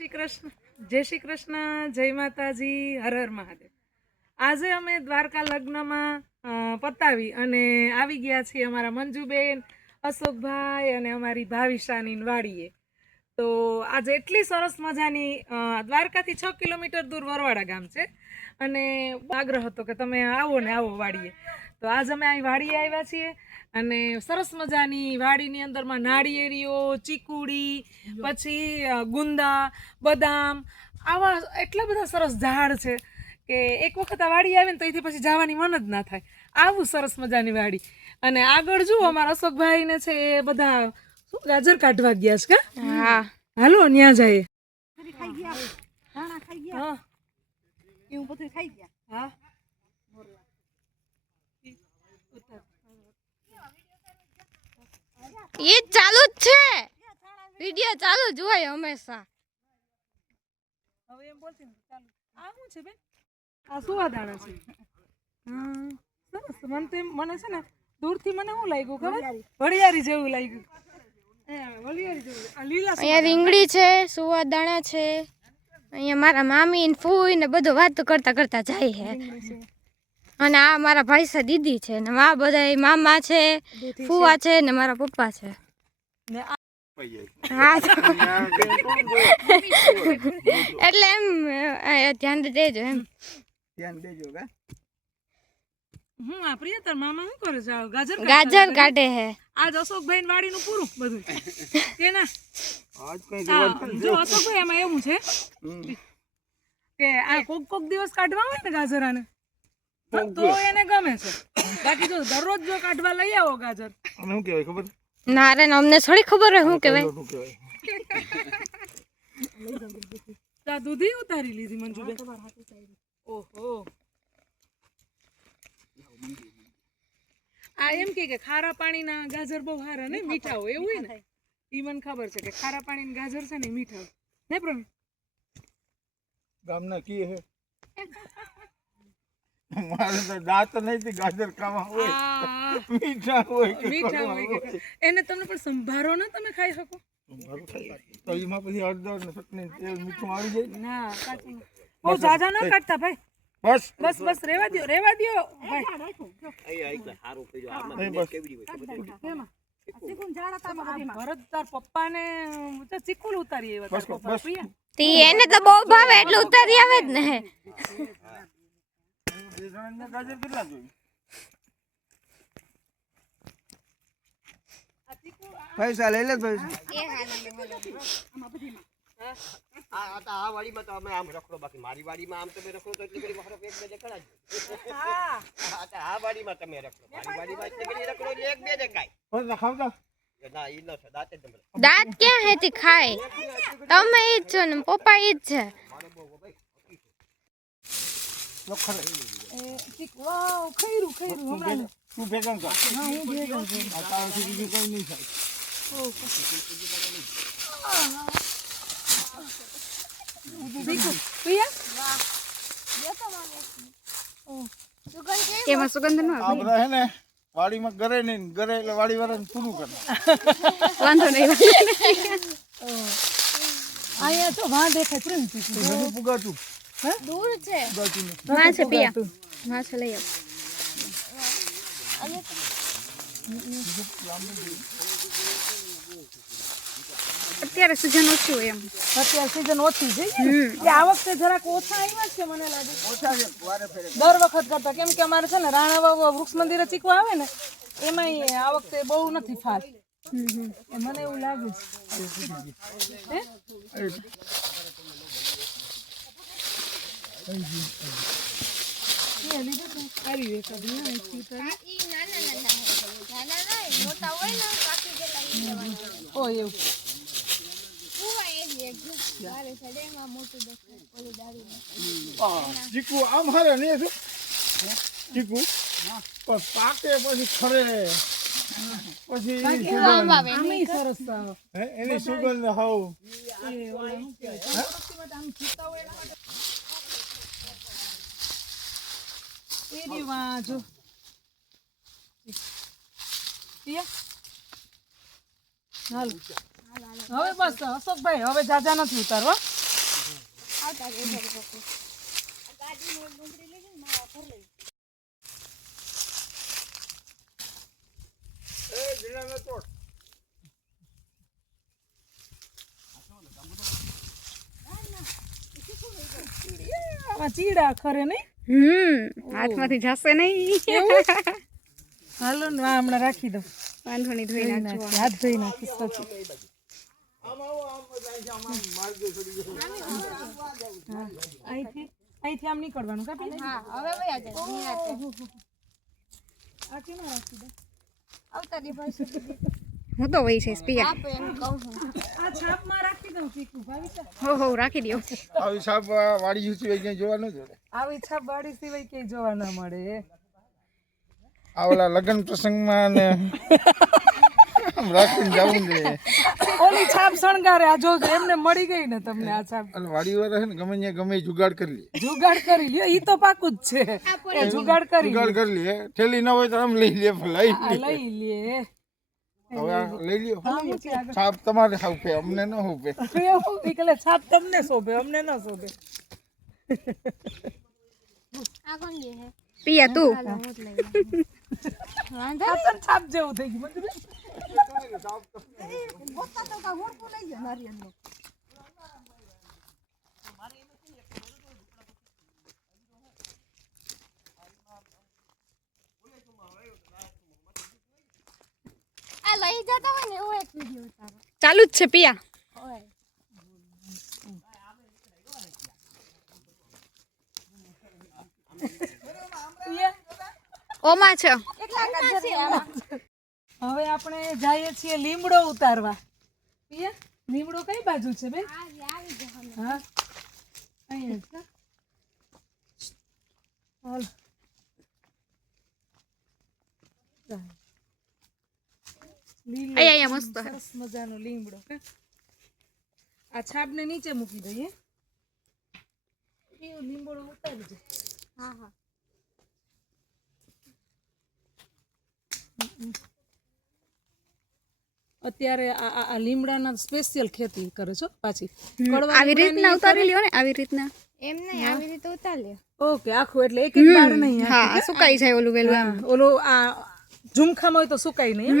જય શ્રી કૃષ્ણ, જય માતાજી, હર હર મહાદેવ. આજે અમે દ્વારકા લગ્નમાં પતાવી અને આવી ગયા છીએ અમારા મંજુબેન, અશોકભાઈ અને અમારી ભાવિશાની વાડીએ. તો આજે એટલી સરસ મજાની દ્વારકાથી 6 કિલોમીટર દૂર વરવાડા ગામ છે અને આગ્રહ હતો કે તમે આવો ને આવો વાડીએ. તો આજ અમે અહીં વાડીએ આવ્યા છીએ અને સરસ મજાની વાડીની અંદરમાં નાળિયેરીઓ, ચીકુડી, પછી ગુંદા, બદામ, આવા એટલા બધા સરસ ઝાડ છે કે એક વખત આ વાડી આવે ને તો અહીંથી પછી જવાની મન જ ના થાય. આવું સરસ મજાની વાડી. અને આગળ જુઓ અમારા અશોકભાઈ ને છે એ બધા શું ગાજર કાઢવા ગયા છે કે હા હાલો ન્યા જઈએ. હા એવું બધું ખાઈ ગયા. હા ये चालू જ છે વિડિયો ચાલુ જ હોય હંમેશા. હવે એમ બોલતી ને ચાલુ. આ શું છે બેન? આ સુવાદાણા છે. સરસ. મને છે ને દૂરથી મને શું લાગ્યું ખબર? વરિયાળી જેવું લાગ્યું. વરિયાળી જેવું. આ લીલા અહીંયા રીંગણી છે, સુવાદાણા છે. અહીંયા મારા મામી ને ફૂઈ ને બધું વાતો કરતા કરતા જાય છે. અને આ મારા ભાઈ છે, દીદી છે ને આ બધા મામા છે, ફુવા છે ને મારા પપ્પા છે. હા એટલે એમ ધ્યાન દેજો એમ ધ્યાન દેજો કે આ પ્રિયતર મામા શું કરે છે? ગાજર કાઢે છે. આજ અશોકભાઈ વાડી નું પૂરું બધું કે ના? આજ કઈ જો અશોકભાઈ એમાં એવું છે કે આ કોક દિવસ કાઢવા હોય ને ગાજરાને તો એને ગમે છે. બાકી જો દરરોજ જો કાઢવા લઈ આવો ગાજર અને શું કહેવાય ખબર? ના રે અમને થોડી ખબર હોય શું કહેવાય. તા દૂધી ઉતારી લીધી મંજુબેન. ઓહો આ એમ કે ખારા પાણીના ગાજર બહુ સારા ને મીઠા હોય એવું હોય ને? ઈ મને ખબર છે કે ખારા પાણીના ગાજર છે ને મીઠા હોય ને પ્રવીણ? ગામના કી હે મારે તો દાંત નહીં ગાજર ખાવા હોય મીઠા હોય એને તમને પણ સંભારો ને તમે ખાઈ શકો તો એમાં પછી હળદર ને ચટણી તેલ મીઠું આવી જાય. ના સાચું બહુ જાજા ન કાઢતા ભાઈ. બસ બસ રેવા દ્યો ભાઈ. ભરત તાર પપ્પાને ચીકુલ ઉતારી આવ્યા. એને તો બહુ ભાવે એટલે ઉતારી આવે જ ને. ગાજર કેટલા જોઈએ? પૈસા લઈ લે પૈસા. આ વાડીમાં તો અમે આમ રખડો, બાકી મારી વાડીમાં આમ તમે રખડો તો એટલી ઘડી વખત એક બે જ કરાય. આ વાડીમાં તમે રખડો, મારી વાડીમાં એટલી ઘડી રખડો એટલે એક બે જ કાય. પૈસા ખાવતા ના ઈ ન છે, દાંત જ તમે દાંત ક્યાં હેતી ખાય? તમે ઈ જ છો ને પપ્પા ઈ જ છે. તું ભેગા કર. આ તારાથી બીજું કઈ નહીં થાય. કેમાં સુગંધ ન આ બધા હે ને વાડીમાં ઘરે નહીં, ઘરે એટલે વાડી વાળાને પૂરું કરે. વાંધો નહીં. અહીંયા તો વાં દેખાય પ્રેમ બધું પુગાતું દૂર છે. પુગાતું ને માં છે પિયા. માં છે લઈ આવ. અત્યારે સીઝન ઓછી હોય એમ. અત્યારે સીઝન ઓછી છે એટલે આ વખતે જરાક ઓછા આવ્યા છે મને લાગે. ઓછા છે વારે ફેરે. દર વખત કરતા કેમ કે અમારે છે ને રાણાવાવ વૃક્ષ મંદિરે ચીકવા આવે ને એમાં આ વખતે બહુ નથી ફાલ. મને એવું લાગે ચીકુ આમ હારે ને ચીકુ પણ પાકે પછી ખરે પછી સરસ એની સુગંધ હાવ એની વાજો હાલ હવે બસ અશોકભાઈ હવે જાજા નથી ઉતારવા. આમાં ચીડા ખરે નહીં હાથમાંથી જશે નહીં. હાલો ને આ હમણાં રાખી દો વાંધો નહીં, ધોઈ નાખજો. હાથ ધોઈ નાખીશ પછી અહીંથી આમ નીકળવાનું કાપી હા હવે વયા જાય નિરાંતે. આ કેમાં રાખી દો આવતા દી ભાઈ સુધી હું તો વહી જઈશ પિયા. આપે એમ કહું છું. આ છાપમાં રાખી દઉં ચીકુ ભાવિશા હો રાખી દો. આવી સાહેબ વાડી સિવાય ક્યાંય જોવા ન જડે. આવી છાપ વાડી સિવાય ક્યાંય જોવા ના મળે આ ઓલા લગ્ન પ્રસંગમાં ને આમ રાખીને જવું જોઈએ. ઓલી છાપ શણગારે આ જો એમને મળી ગઈ ને તમને આ છાપ અને વાડીવાળા છે ને ગમે ત્યાં ગમે એ જુગાડ કરી લે. જુગાડ કરી લ્યો ઈ તો પાકું જ છે એ જુગાડ કરી જુગાડ કરી લે. થેલી ન હોય તો આમ લઈ લે લઈ આ લઈ લે હવે આ લઈ લ્યો. હા, મૂકી આગળ. સાપ તમારે હાવપે અમને ન હાવપે. એવું એટલે છાપ તમને શોભે અમને ન શોભે આ કોણ લે હે પિયા તું. હાલો હું જ લઈ લઉં. આ તો છાપ જેવું થઈ ગયું મંજુબેન. આ લઈ જતા હોય ને એવો એક વિડિયો ઉતારો. ચાલુ જ છે પિયા. ઓય ઓમાં છે. કેટલા કદર છે આમાં. હવે આપણે જઈએ છીએ લીમડો ઉતારવા પિયા લીમડો કઈ બાજુ છે બેન આવી જશે. હા અહીંયા છે હાલ લીલો અહીંયા મસ્ત છે. સરસ મજાનો લીમડો કે આ છાપને નીચે મૂકી દઈએ એ લીમડો ઉતારી દે હા હા અત્યારે આ લીમડાના સ્પેશિયલ ખેતી કરે છો પાછી આવી રીતના ઉતારી લ્યો ને, આવી રીતના. એમ નહીં આવી રીતે ઉતાર લ્યો. ઓકે આખું એટલે એક એક બાર નહીં હા સુકાઈ જાય ઓલું વેલું એમ. હા, ઓલો આ ઝુમખામાં હોય તો સુકાય નહીં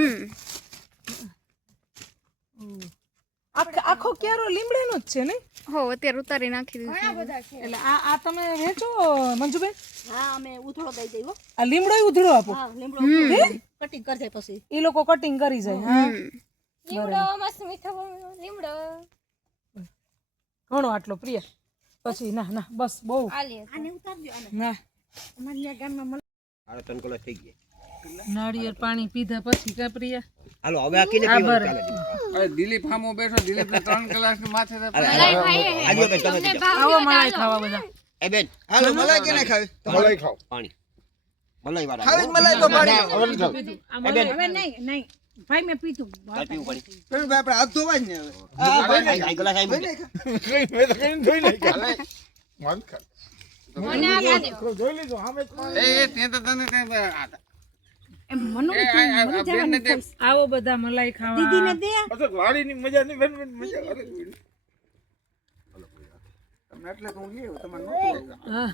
આખો ક્યારો લીમડાનો જ છે ને હો અત્યારે ઉતારી નાખી દીધું. ઘણા બધા છે. એટલે આ તમે વેચો મંજુબેન હા અમે ઉથળો દઈ દઈએ હો. આ લીમડો ઉધડો આપો હા લીમડો કટિંગ કરી જાય પછી એ લોકો કટિંગ કરી જાય હા લીમડો મસ્ત મીઠો લીમડો ઘણો આટલો પ્રિય પછી ના ના બસ બહુ આ લે આને ઉતારજો આને ના અમારી આ ગામમાં હાલો 3 કલાક થઈ ગયા. નાળિયેર પાણી પીધા પછી કા પ્રિયા હાલો હવે આ કીને પીવાનું ચાલે છે. અરે દિલીપ હામો બેઠો, દિલીપને 3 કલાકની માથે હાલો બેન તમે પીજો. આવો મલાઈ ખાવા બધા એ બેન હાલો મલાઈ કેને ખાવી? મલાઈ ખાઓ. પાણી મલાઈ વાળા ખાવી જ મલાઈ તો પાડી. હવે ન ચાલે. એ બેન હવે નહીં નહીં ભાઈ મેં પીધું ચાલ પીવું પાણી. પેલું ભાઈ આપણે હાથ ધોવા જ ને હવે. આ ગ્લાસ આઈ મૂકે. મેં તો કઈ ધોઈ નાખ્યા. મન ખા. મને આપી દે. જોઈ લીધું આમે જ પાણી. એ ત્યાં તો તને કઈ એમ મનો એ આ બેનને દે. આવો બધા મલાઈ ખાવા દીદીને દે પાછો વાડીની મજા નહીં બેન બેન મજા અલગ હોય. તમને એટલે તો હું ગયો તમારે નહોતું આવ્યા. હા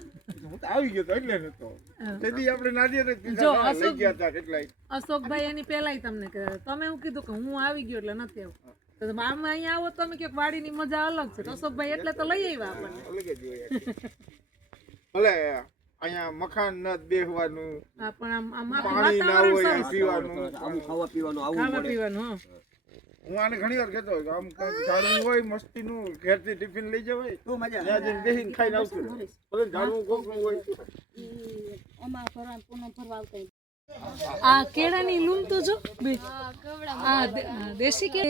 હું તો આવી ગયો તો એટલે નતો. તેથી આપણે નારિયેળ જ જો, પીધા હતા, લઈ અશોક- ગયા હતા કેટલાય. અશોકભાઈ એની પહેલાય તમને કહેતા હતા. તમે એવું કીધું કે હું આવી ગયો એટલે નથી આવું તો તમે આમાં અહીંયા આવો તો તમે કે વાડીની મજા અલગ છે તો અશોકભાઈ એટલે તો લઈ આવ્યા આપણને અલગ જ હોય. ભલે અહીંયા મકાન ન બેહવાનું, હા, પણ આમ આખું પાણી ના વાતાવરણ હોય સરસ. પીવાનું. આવું ખાવા પીવાનું આવું ખાવા મળે. પીવાનું હા હું આને ઘણી વાર કહેતો કે આમ કંઈક ઝાડવું હોય મસ્તીનું ઘેરથી ટિફિન લઈ જવાય, બહુ મજા ત્યાં જઈને બેસીને ખાઈને આવતું રહે. ભલે ઝાડવું કોકનું હોય. અમારા ફરવા પૂનમ ફરવા આવતા આ કેળાની લૂમ તો જો બે આ દેશી કે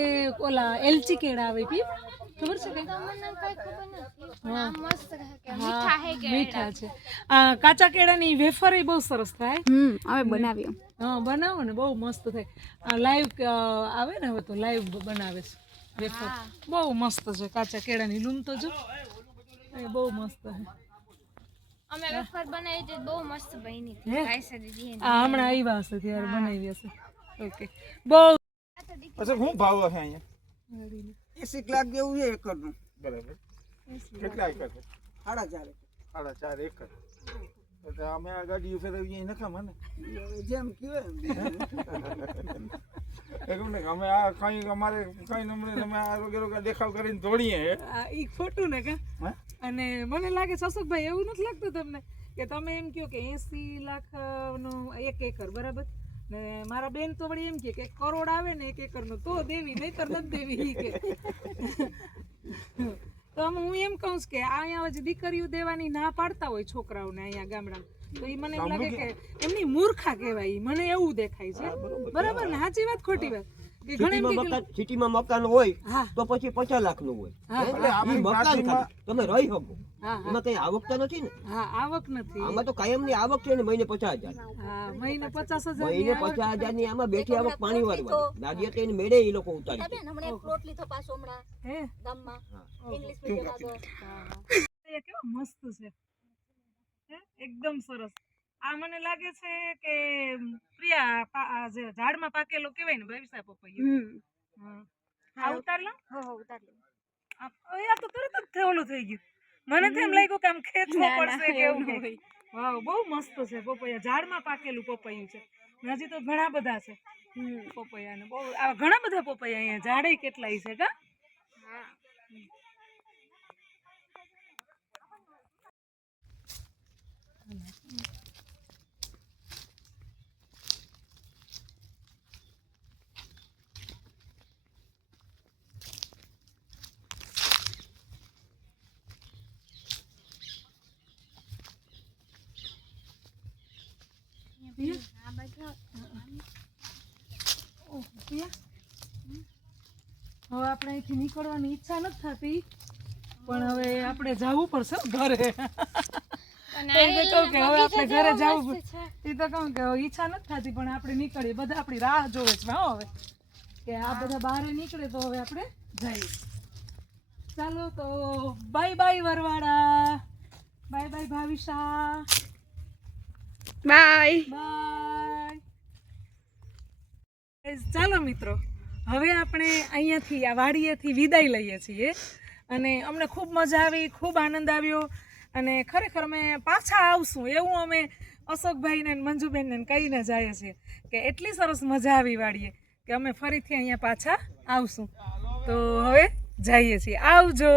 ઓલા એલચી કેળા આવે પી ખબર છે કઈ મને કઈ ખબર નથી પણ આ મસ્ત કે મીઠા હે કે મીઠા છે આ કાચા કેળાની વેફર એ બહુ સરસ થાય હવે બનાવ્યો. હા બનાવો ને બહુ મસ્ત થાય આ લાઈવ આવે ને હવે તો લાઈવ બનાવે છે વેફર બહુ મસ્ત છે કાચા કેળાની લૂમ તો જો એ બહુ મસ્ત છે અમે વેફર બનાવી હતી બહુ મસ્ત બની હતી હે? કાયસા દીદી આ હમણાં આવ્યા હશે ત્યારે બનાવી હશે ઓકે બહુ પછી શું ભાવ હશે અહીંયા? 80 લાખ જેવું છે એકરનું. બરાબર. કેટલા એકર છે? 4.5 4.5 એકર. તો અમે આ ગાડી ફેરવીએ નખામાં ને જેમ કહેવાય એમ ને અમે આ કઈ અમારે કઈ નંબરે તમે આ રોગે દેખાવ કરીને દોડીએ ઈ ખોટું ને કા હા? અને મને લાગે છે અશોકભાઈ એવું નથી લાગતું તમને કે તમે એમ કહો કે 80 લાખ નું 1 એકર બરાબર ને મારા બેન તો વળી એમ કે 1 કરોડ આવે ને 1 એકર નો તો દેવી નહીતર નથી દેવી ઈ કે તો હું એમ કહું છું કે અહીંયા જે દીકરીઓ દેવાની ના પાડતા હોય છોકરાઓને અહીંયા ગામડામાં તો એ મને એમ લાગે કે એમની મૂર્ખા કહેવાય ઈ. મને એવું દેખાય છે બરાબર ને સાચી વાત ખોટી વાત કે ઘણી એમ કે સિટીમાં મકાન હોય હા તો પછી 50 લાખનું હોય હા એટલે આપણી મકાન પાર્ટીમાં ખાલી તમે રહી શકો હા એમાં કઈ આવક તો નથી ને હા આવક નથી આમાં તો કાયમની આવક છે ને મહિને 50,000 હા મહિને 50,000 મહિને ની આવક 50,000 ની આમાં બેઠી આવક પાણી વાળવાની દાદીએ તો એને મેળે એ લોકો ઉતારી દે. હમણાં એક પ્લોટ લીધો પાછો હમણાં હે ગામમાં ઓહો. ઇંગ્લિશ મીડિયમ આગળ એ કેવો મસ્ત છે હે એકદમ સરસ આ મને લાગે છે કે પ્રિયા આ જે ઝાડમાં પાકેલો કહેવાય ને ભવિષ્ય પપૈયું હા આ ઉતાર લો ઉતારી આ તો તરત જ ઓલું થઈ ગયું મને તો એમ લાગ્યું કે આમ ખેંચવો પડશે કે એવું કંઈક. વાવ બહુ મસ્ત છે પપૈયા ઝાડમાં પાકેલું પપૈયું છે ને હજી તો ઘણા બધા છે પપૈયા ને બહુ આ ઘણા બધા પપૈયા અહીંયા ઝાડે કેટલાય છે કા હવે આપણે અહીંથી નીકળવાની ઈચ્છા નથી થતી પણ હવે આપણે જવું પડશે હો ઘરે તો એ તો કહું કે હવે આપણે ઘરે જવું એ તો કહું કે હવે ઈચ્છા નથી થતી પણ આપણે નીકળીએ બધા આપણી રાહ જોવે છે હો હવે કે આ બધા બહાર નીકળે તો હવે આપણે જઈએ ચાલો તો bye bye Varvada bye bye Bhavisha bye bye ચાલો મિત્રો હવે આપણે અહીંયાથી આ વાડીએથી વિદાય લઈએ છીએ અને અમને ખૂબ મજા આવી ખૂબ આનંદ આવ્યો અને ખરેખર અમે પાછા આવશું એવું અમે અશોકભાઈને ને મંજુબેનને કહીને જઈએ છીએ કે એટલી સરસ મજા આવી વાડીએ કે અમે ફરીથી અહીંયા પાછા આવશું તો હવે જઈએ છીએ આવજો.